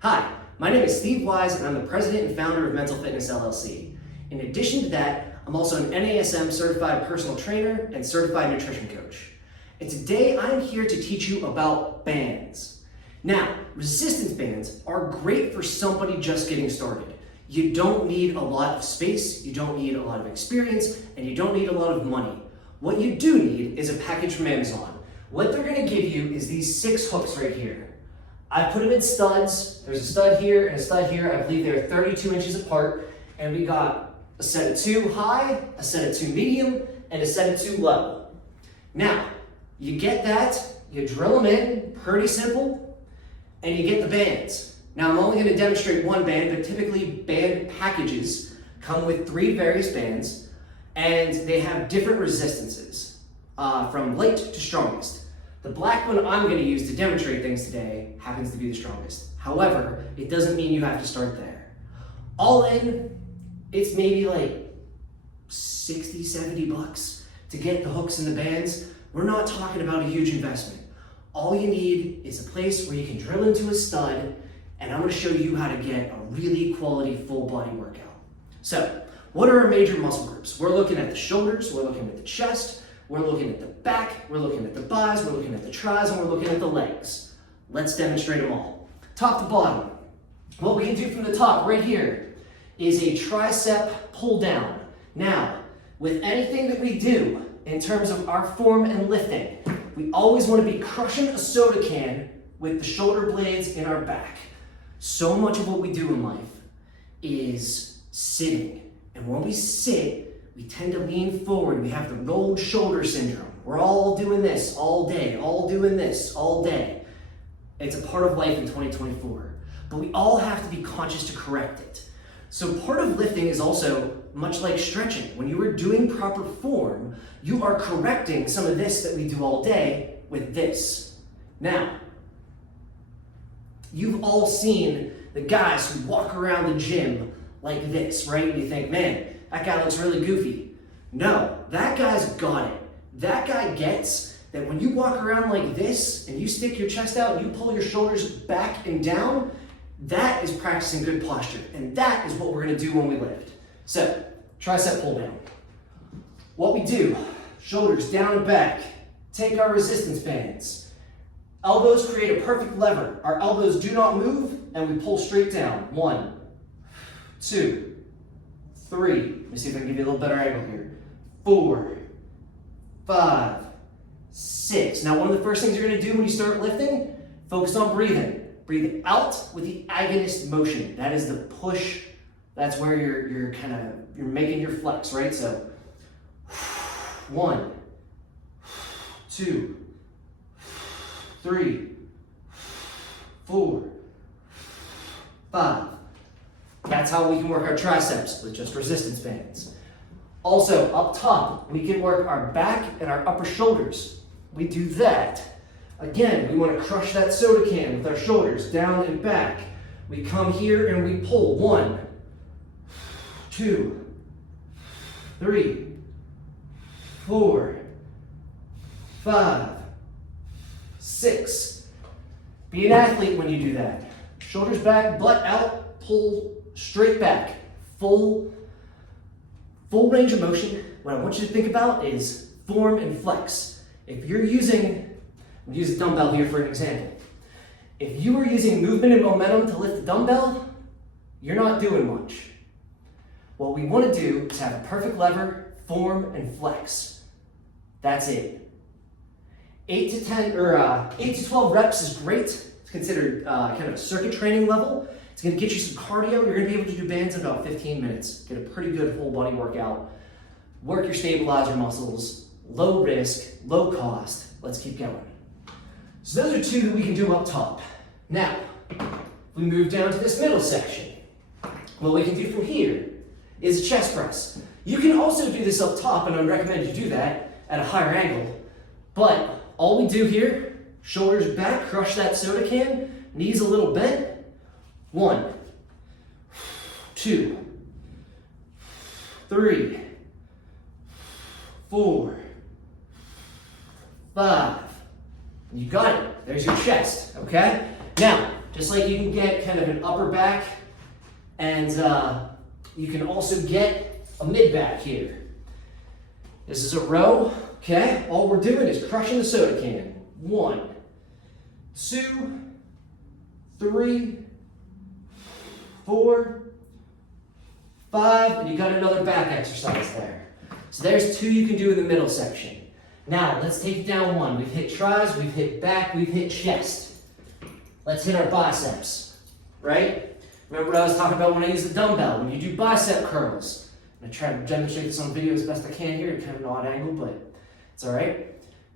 Hi, my name is Steve Wise and I'm the president and founder of Mental Fitness LLC. In addition to that, I'm also an NASM certified personal trainer and certified nutrition coach. And today I'm here to teach you about bands. Now, resistance bands are great for somebody just getting started. You don't need a lot of space, you don't need a lot of experience, and you don't need a lot of money. What you do need is a package from Amazon. What they're gonna give you is these 6 hooks right here. I put them in studs. There's a stud here and a stud here. I believe they're 32 inches apart. And we got a set of 2 high, a set of 2 medium, and a set of 2 low. Now, you get that, you drill them in, pretty simple, and you get the bands. Now, I'm only going to demonstrate one band, but typically band packages come with 3 various bands, and they have different resistances, from light to strongest. The black one I'm going to use to demonstrate things today happens to be the strongest. However, it doesn't mean you have to start there. All in, it's maybe like 60, 70 bucks to get the hooks and the bands. We're not talking about a huge investment. All you need is a place where you can drill into a stud, and I'm going to show you how to get a really quality full body workout. So, what are our major muscle groups? We're looking at the shoulders, we're looking at the chest, we're looking at the back, we're looking at the buys, we're looking at the tris, and we're looking at the legs. Let's demonstrate them all. Top to bottom. What we can do from the top right here is a tricep pull down. Now, with anything that we do in terms of our form and lifting, we always want to be crushing a soda can with the shoulder blades in our back. So much of what we do in life is sitting. And when we sit, we tend to lean forward. We have the rolled shoulder syndrome. We're all doing this all day, all doing this all day. It's a part of life in 2024. But we all have to be conscious to correct it. So part of lifting is also much like stretching. When you are doing proper form, you are correcting some of this that we do all day with this. Now, you've all seen the guys who walk around the gym like this, right? And you think, man, that guy looks really goofy. No, that guy's got it. That guy gets that when you walk around like this and you stick your chest out and you pull your shoulders back and down, that is practicing good posture. And that is what we're gonna do when we lift. So, tricep pull down. What we do, shoulders down and back, take our resistance bands. Elbows create a perfect lever. Our elbows do not move and we pull straight down. 1, 2, 3, let me see if I can give you a little better angle here. 4, 5, 6. Now, one of the first things you're gonna do when you start lifting, focus on breathing. Breathe out with the agonist motion. That is the push. That's where you're making your flex, right? So, 1, 2, 3, 4, 5. That's how we can work our triceps with just resistance bands. Also, up top, we can work our back and our upper shoulders. We do that. Again, we want to crush that soda can with our shoulders down and back. We come here and we pull. 1, 2, 3, 4, 5, 6. Be an athlete when you do that. Shoulders back, butt out, pull straight back, full range of motion. What I want you to think about is form and flex. If you're using, I'm gonna use a dumbbell here for an example. If you are using movement and momentum to lift the dumbbell, you're not doing much. What we want to do is have a perfect lever, form, and flex. That's it. 8 to 12 reps is great. It's considered kind of a circuit training level. It's going to get you some cardio. You're going to be able to do bands in about 15 minutes. Get a pretty good whole body workout. Work your stabilizer muscles. Low risk, low cost. Let's keep going. So those are 2 that we can do up top. Now, we move down to this middle section. What we can do from here is a chest press. You can also do this up top, and I recommend you do that at a higher angle. But all we do here, shoulders back, crush that soda can, knees a little bent. 1, 2, 3, 4, 5. You got it. There's your chest, okay? Now, Just like you can get kind of an upper back, and you can also get a mid back here. This is a row, okay? All we're doing is crushing the soda can. 1, 2, 3, 4, 5, and you got another back exercise there. So there's 2 you can do in the middle section. Now, let's take it down 1. We've hit tries, we've hit back, we've hit chest. Let's hit our biceps, right? Remember what I was talking about when I use the dumbbell, when you do bicep curls. I try to demonstrate this on video as best I can here, kind of an odd angle, but it's all right.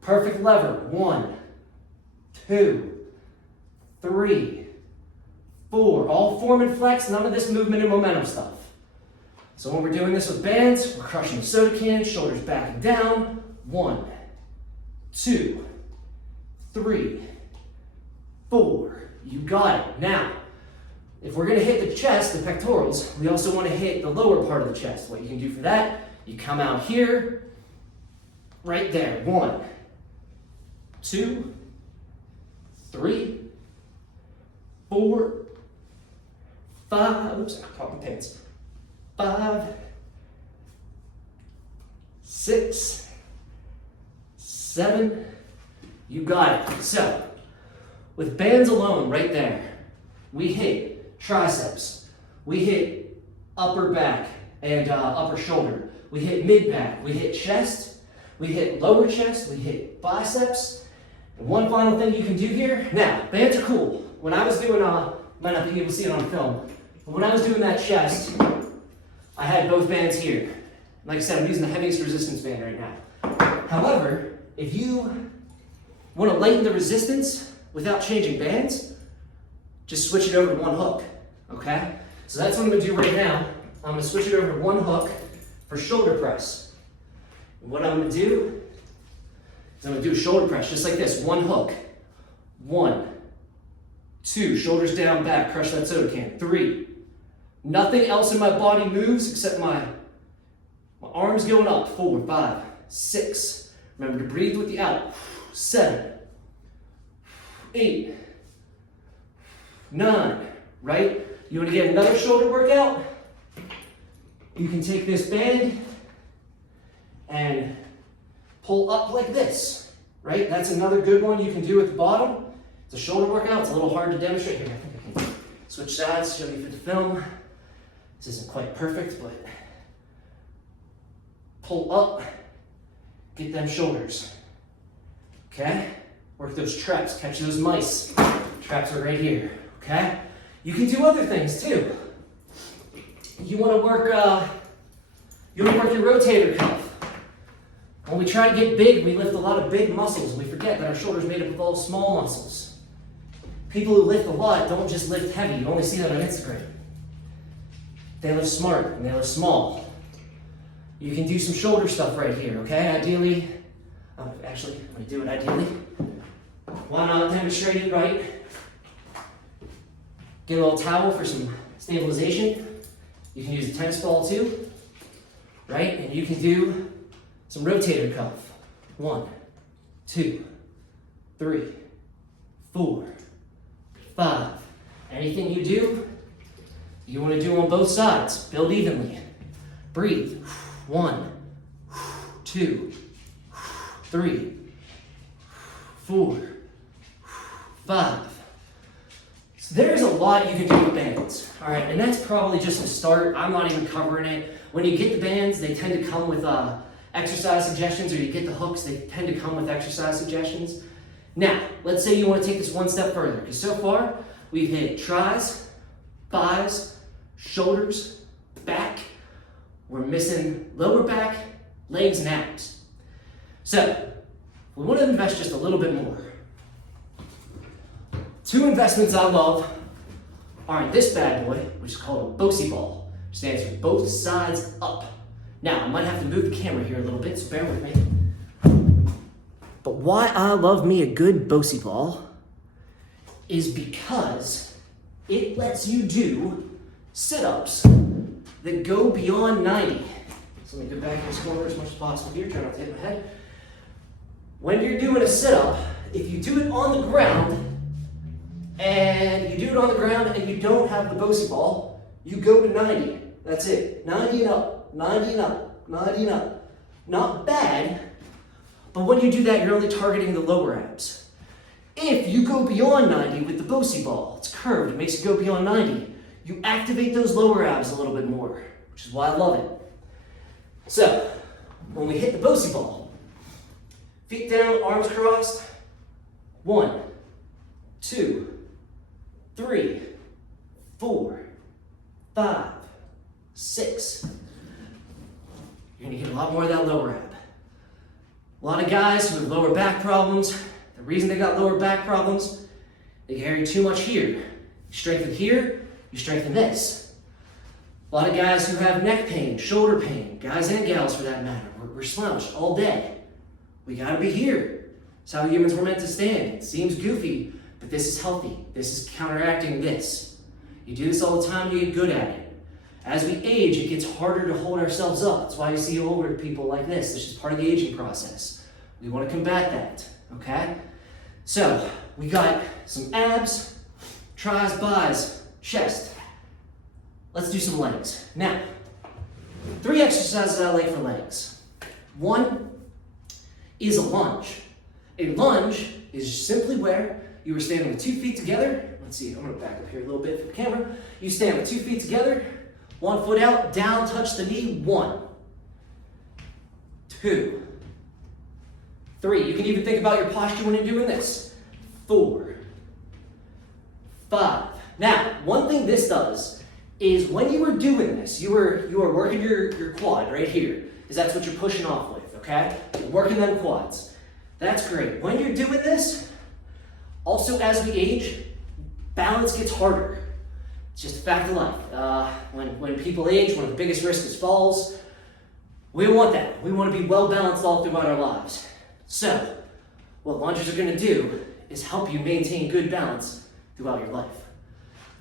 Perfect lever. 1, 2, 3, 4. All form and flex, none of this movement and momentum stuff. So when we're doing this with bands, we're crushing the soda can, shoulders back and down. 1, 2, 3, 4. You got it. Now, if we're going to hit the chest, the pectorals, we also want to hit the lower part of the chest. What you can do for that, you come out here, right there. 1, 2, 3, 4, 5. Oops, I caught my pants. 5, 6, 7. You got it. So, with bands alone, right there, we hit triceps, we hit upper back and upper shoulder, we hit mid back, we hit chest, we hit lower chest, we hit biceps. And one final thing you can do here. Now, bands are cool. When I was doing, might not be able to see it on film, but when I was doing that chest, I had both bands here. Like I said, I'm using the heaviest resistance band right now. However, if you want to lighten the resistance without changing bands, just switch it over to one hook, okay? So that's what I'm gonna do right now. I'm gonna switch it over to one hook for shoulder press. And what I'm gonna do is I'm gonna do a shoulder press just like this, one hook. 1, 2, shoulders down, back, crush that soda can. 3, nothing else in my body moves except my arms going up. 4, 5, 6, remember to breathe with the out. 7, 8, 9, right? You want to get another shoulder workout? You can take this band and pull up like this, right? That's another good one you can do at the bottom. It's a shoulder workout. It's a little hard to demonstrate. Here, I think I can switch sides, show you for the film. This isn't quite perfect, but pull up, get them shoulders, okay? Work those traps, catch those mice. Traps are right here, okay? You can do other things too. You want to work your rotator cuff. When we try to get big, we lift a lot of big muscles. We forget that our shoulder's made up of all small muscles. People who lift a lot don't just lift heavy. You only see that on Instagram. They lift smart and they lift small. You can do some shoulder stuff right here, okay? Ideally, actually, I'm going to do it ideally. Why not demonstrate it right? Get a little towel for some stabilization. You can use a tennis ball too, right? And you can do some rotator cuff. 1, 2, 3, 4, 5. Anything you do, you want to do on both sides. Build evenly. Breathe. 1, 2, 3, 4, 5. So there's a lot you can do with bands, all right? And that's probably just a start. I'm not even covering it. When you get the bands, they tend to come with exercise suggestions, or you get the hooks, they tend to come with exercise suggestions. Now, let's say you want to take this one step further, because so far, we've hit tries, buys, shoulders, back. We're missing lower back, legs, and abs. So, we want to invest just a little bit more. 2 investments I love are in this bad boy, which is called a BOSI ball, which stands for both sides up. Now, I might have to move the camera here a little bit, so bear with me. But why I love me a good BOSI ball is because it lets you do sit-ups that go beyond 90. So let me go back in this corner as much as possible here, try not to hit my head. When you're doing a sit-up, if you do it on the ground and you do it on the ground and you don't have the BOSI ball, you go to 90. That's it. 90 and up, 90 and up, 90 and up. Not bad, but when you do that, you're only targeting the lower abs. If you go beyond 90 with the BOSI ball, it's curved, it makes you go beyond 90, you activate those lower abs a little bit more, which is why I love it. So, when we hit the BOSI ball, feet down, arms crossed, 1, 2, 3, 4, 5, 6. You're gonna get a lot more of that lower ab. A lot of guys who have lower back problems, the reason they got lower back problems, they carry too much here. You strengthen here, you strengthen this. A lot of guys who have neck pain, shoulder pain, guys and gals for that matter, we're slouched all day. We gotta be here. It's how humans were meant to stand. It seems goofy, but this is healthy. This is counteracting this. You do this all the time, you get good at it. As we age, it gets harder to hold ourselves up. That's why you see older people like this. This is part of the aging process. We want to combat that, okay? So, we got some abs, tris, bis, chest. Let's do some legs. Now, 3 exercises I like for legs. 1 is a lunge. A lunge is simply where you are standing with 2 feet together. Let's see, I'm gonna back up here a little bit for the camera. You stand with 2 feet together, 1 foot out, down, touch the knee, 1, 2, 3. You can even think about your posture when you're doing this. 4, 5. Now, one thing this does is when you are doing this, you are working your quad right here, because that's what you're pushing off with, okay? You're working them quads. That's great. When you're doing this, also as we age, balance gets harder. It's just a fact of life. When people age, one of the biggest risks is falls. We don't want that. We want to be well balanced all throughout our lives. So, what lunges are going to do is help you maintain good balance throughout your life.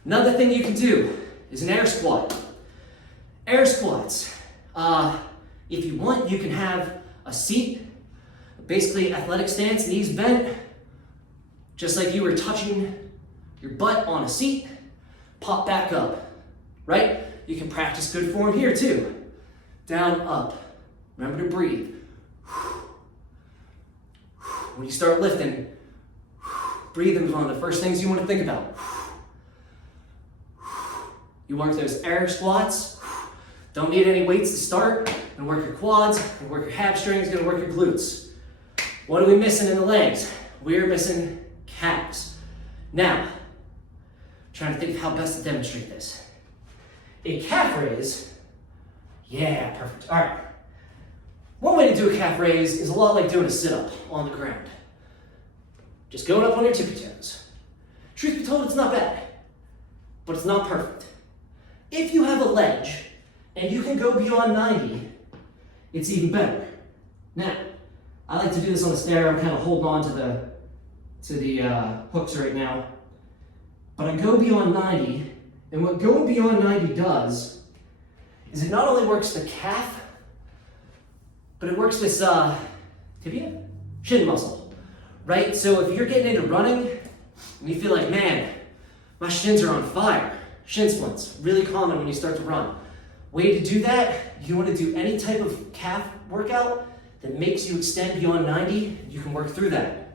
Another thing you can do is an air squat. Air squats. If you want, you can have a seat, basically athletic stance, knees bent, just like you were touching your butt on a seat. Pop back up, right? You can practice good form here too. Down, up. Remember to breathe. When you start lifting, breathing is one of the first things you want to think about. You work those air squats. Don't need any weights to start. And work your quads, and work your hamstrings, gonna work your glutes. What are we missing in the legs? We're missing calves. Now, trying to think of how best to demonstrate this. A calf raise, yeah, perfect. All right. One way to do a calf raise is a lot like doing a sit-up on the ground. Just going up on your tippy toes. Truth be told, it's not bad, but it's not perfect. If you have a ledge and you can go beyond 90, it's even better. Now, I like to do this on the stair. I'm kind of holding on to the hooks right now. But I go beyond 90, and what going beyond 90 does is it not only works the calf, but it works this tibia? Shin muscle, right? So if you're getting into running, and you feel like, man, my shins are on fire, shin splints, really common when you start to run. Way to do that, you want to do any type of calf workout that makes you extend beyond 90, you can work through that.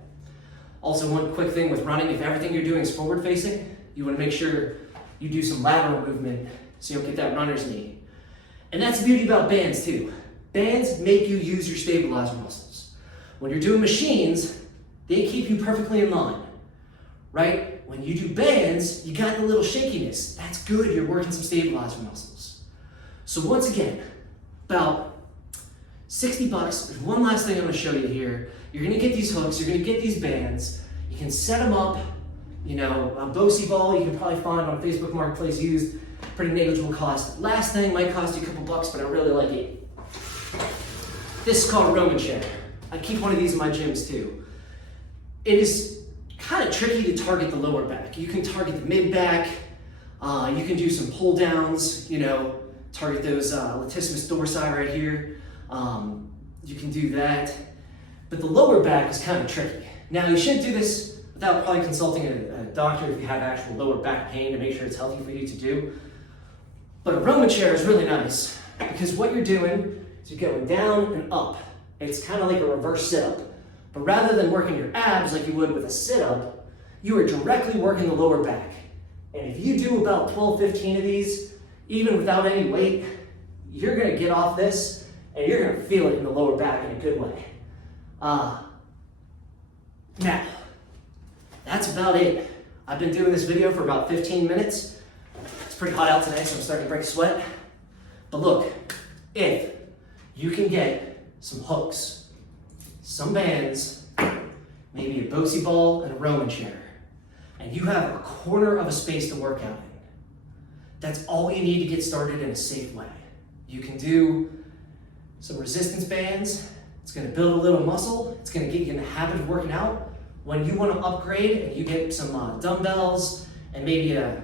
Also, one quick thing with running, if everything you're doing is forward facing, you want to make sure you do some lateral movement so you don't get that runner's knee. And that's the beauty about bands too. Bands make you use your stabilizer muscles. When you're doing machines, they keep you perfectly in line, right? When you do bands, you got the little shakiness. That's good, you're working some stabilizer muscles. So once again, about 60 bucks. There's one last thing I'm gonna show you here. You're gonna get these hooks, you're gonna get these bands. You can set them up, you know, a BOSI ball you can probably find on Facebook Marketplace used, pretty negligible cost. Last thing might cost you a couple bucks, but I really like it. This is called a Roman chair. I keep one of these in my gyms too. It is kind of tricky to target the lower back. You can target the mid back, you can do some pull downs, you know, target those latissimus dorsi right here. You can do that, but the lower back is kind of tricky. Now you shouldn't do this without probably consulting a doctor if you have actual lower back pain to make sure it's healthy for you to do. But a Roman chair is really nice because what you're doing is you're going down and up. It's kind of like a reverse sit-up. But rather than working your abs like you would with a sit-up, you are directly working the lower back. And if you do about 12, 15 of these, even without any weight, you're gonna get off this and you're gonna feel it in the lower back in a good way. Now, that's about it. I've been doing this video for about 15 minutes. It's pretty hot out today, so I'm starting to break sweat. But look, if you can get some hooks, some bands, maybe a Bosie ball and a Roman chair, and you have a corner of a space to work out in, that's all you need to get started in a safe way. You can do some resistance bands. It's gonna build a little muscle. It's gonna get you in the habit of working out. When you wanna upgrade and you get some dumbbells and maybe a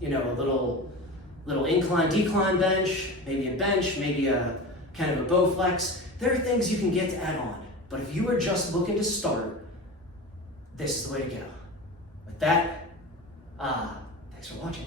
little incline, decline bench, maybe a bench, maybe a kind of a Bowflex, there are things you can get to add on. But if you are just looking to start, this is the way to go. With that, thanks for watching.